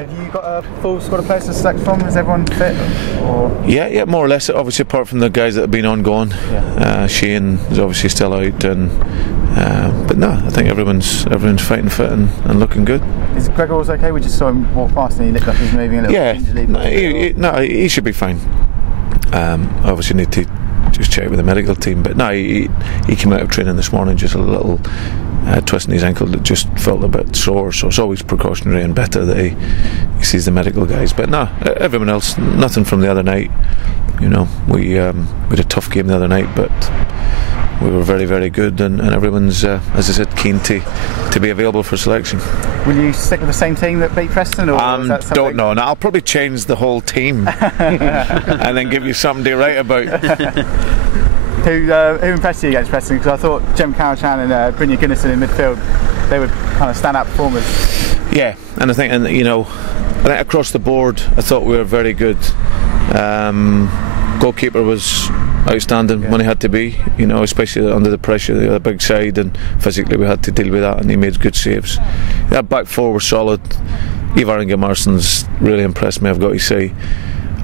Have you got a full squad of players to select from? Is everyone fit? Or? Yeah, more or less. Obviously, apart from the guys that have been ongoing, Shane is obviously still out, but no, I think everyone's fighting fit and looking good. Is Gregor also okay? We just saw him walk past and he looked like he was moving a little. Yeah, he should be fine. Obviously, need to just check with the medical team, but no, he came out of training this morning just a little twist in his ankle that just felt a bit sore, so it's always precautionary and better that he sees the medical guys. But no, everyone else, nothing from the other night. We had a tough game the other night, but we were very, very good, and everyone's, as I said, keen to be available for selection. Will you stick with the same team that beat Preston? Or don't know. No, I'll probably change the whole team and then give you something to write about. Who impressed you against Preston? Because I thought Jem Karachan and Brynjar Gunnarsson in midfield, they were kind of stand-out performers. Yeah, and I think across the board, I thought we were very good. Goalkeeper was outstanding when he had to be, especially under the pressure. They had a big side, and physically we had to deal with that, and he made good saves. That back four was solid. Ivar Ingemarsson's really impressed me, I've got to say.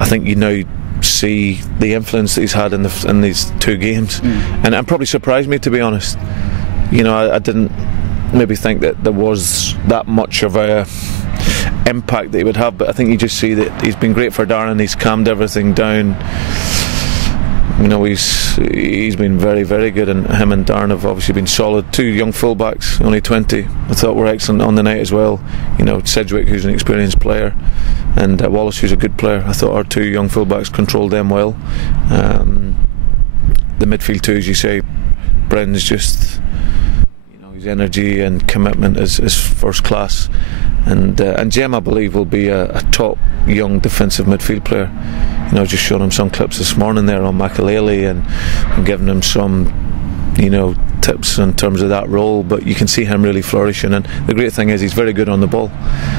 I think you now see the influence that he's had in these two games, and it probably surprised me, to be honest. I didn't maybe think that there was that much of a impact that he would have, but I think you just see that he's been great for Darren. He's calmed everything down. He's been very, very good, and him and Darren have obviously been solid. Two young fullbacks, only 20, I thought were excellent on the night as well. Sedgwick, who's an experienced player, and Wallace, who's a good player. I thought our two young fullbacks controlled them well. The midfield too, as you say, Bren's just, his energy and commitment is first class, and Jem, I believe, will be a top young defensive midfield player. Just showing him some clips this morning there on Makalele and giving him some, tips in terms of that role. But you can see him really flourishing, and the great thing is he's very good on the ball.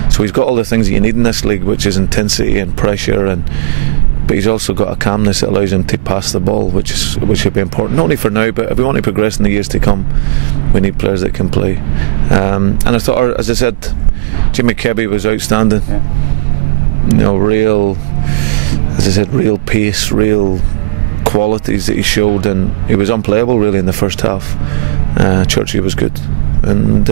So he's got all the things that you need in this league, which is intensity and pressure, but he's also got a calmness that allows him to pass the ball, which should be important, not only for now, but if we want to progress in the years to come, we need players that can play. And I thought, as I said, Jimmy Kebby was outstanding. Real pace, real qualities that he showed, and he was unplayable really in the first half. Churchy was good, and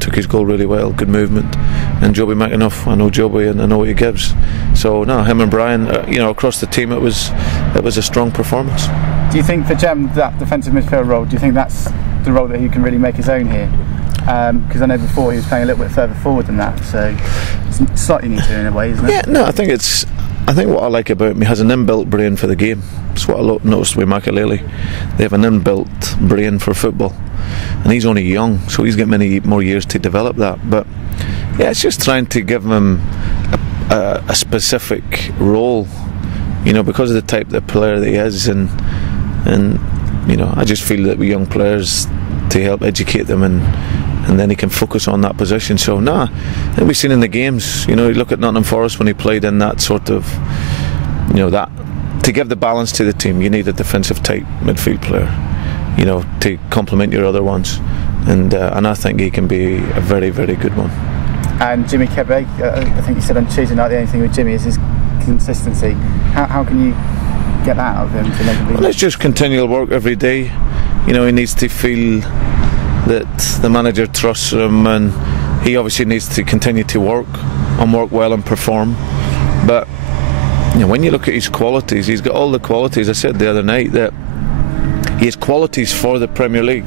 took his goal really well, good movement. And Joby McAnuff, I know Joby and I know what he gives. So no, him and Brian, across the team, it was a strong performance. Do you think for Jem, that defensive midfield role, do you think that's the role that he can really make his own here? Because I know before he was playing a little bit further forward than that, so it's slightly neater in a way, isn't it? Yeah, no, I think what I like about him, he has an inbuilt brain for the game. That's what I noticed with Makalele. They have an inbuilt brain for football, and he's only young, so he's got many more years to develop that. But yeah, it's just trying to give him a specific role, because of the type of player that he is, and I just feel that with young players, to help educate them, and then he can focus on that position. So and we've seen in the games, you look at Nottingham Forest when he played in that sort of, that to give the balance to the team, you need a defensive type midfield player, to complement your other ones, and I think he can be a very, very good one. And Jimmy Kebby, I think you said on Tuesday night the only thing with Jimmy is his consistency. How can you get that out of him to make him? Well, it's just continual work every day. He needs to feel that the manager trusts him, and he obviously needs to continue to work well and perform. But when you look at his qualities, he's got all the qualities. I said the other night that he has qualities for the Premier League,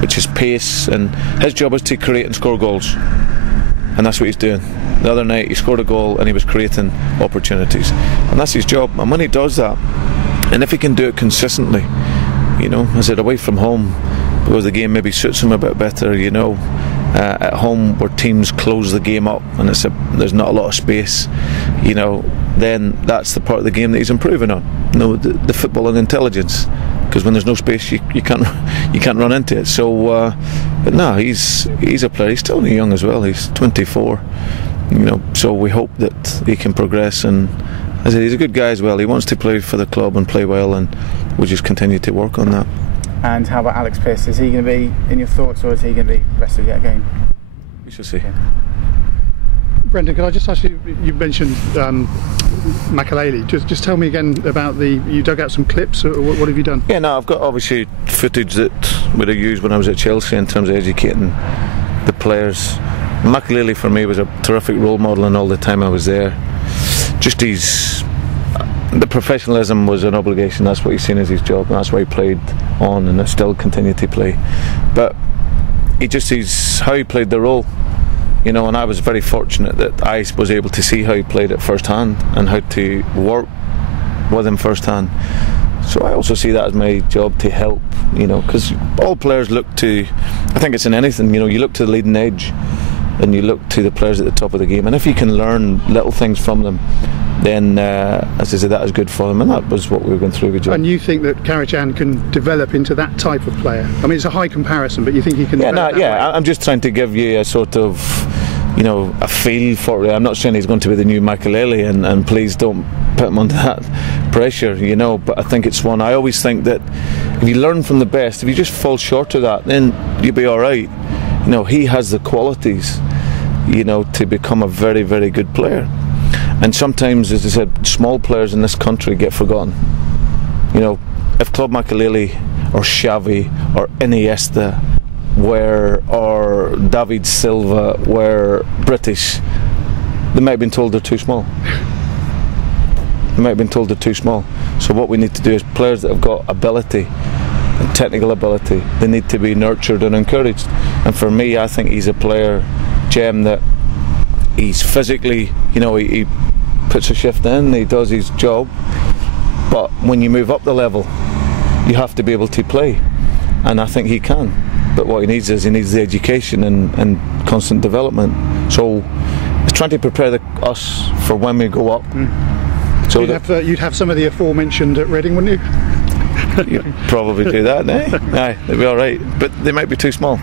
which is pace, and his job is to create and score goals, and that's what he's doing. The other night he scored a goal and he was creating opportunities, and that's his job. And when he does that, and if he can do it consistently, I said, away from home, because the game maybe suits him a bit better, at home where teams close the game up and there's not a lot of space, then that's the part of the game that he's improving on. The football and intelligence, because when there's no space, you can't run into it. So, but no, he's a player. He's still only young as well. He's 24. So we hope that he can progress, and as I said, he's a good guy as well. He wants to play for the club and play well, and we'll just continue to work on that. And how about Alex Pearce? Is he going to be in your thoughts, or is he going to be rested yet again? We shall see. Brendan, can I just ask you? You mentioned Makelele. Just tell me again about you dug out some clips. Or what have you done? Yeah, no, I've got obviously footage that would have used when I was at Chelsea in terms of educating the players. Makelele for me was a terrific role model in all the time I was there. Just the professionalism was an obligation. That's what he's seen as his job, and that's why he played on and still continued to play. But he's how he played the role, you know. And I was very fortunate that I was able to see how he played it firsthand and how to work with him firsthand. So I also see that as my job to help, you know, because all players look to, I think it's in anything, you know, you look to the leading edge and you look to the players at the top of the game, and if you can learn little things from them, then as I said, that is good for them, and that was what we were going through with Joe. And you think that Karacan can develop into that type of player? I mean, it's a high comparison, but you think he can develop that way? I'm just trying to give you a sort of, you know, a feel for it. I'm not saying he's going to be the new Makelele, and please don't put him under that pressure, you know, but I think it's one. I always think that if you learn from the best, if you just fall short of that, then you'll be alright. You know, he has the qualities, you know, to become a very, very good player. And sometimes, as I said, small players in this country get forgotten. You know, if Claude Makelele or Xavi or Iniesta or David Silva were British, they might have been told they're too small. They might have been told they're too small. So what we need to do is players that have got ability and technical ability, they need to be nurtured and encouraged. And for me, I think he's a player, Jem, that he's physically, you know, he puts a shift in, he does his job, but when you move up the level, you have to be able to play, and I think he can. But what he needs is the education and constant development. So it's trying to prepare us for when we go up. So you'd have some of the aforementioned at Reading, wouldn't you? You'd probably do that, eh? Aye, they'd be all right, but they might be too small.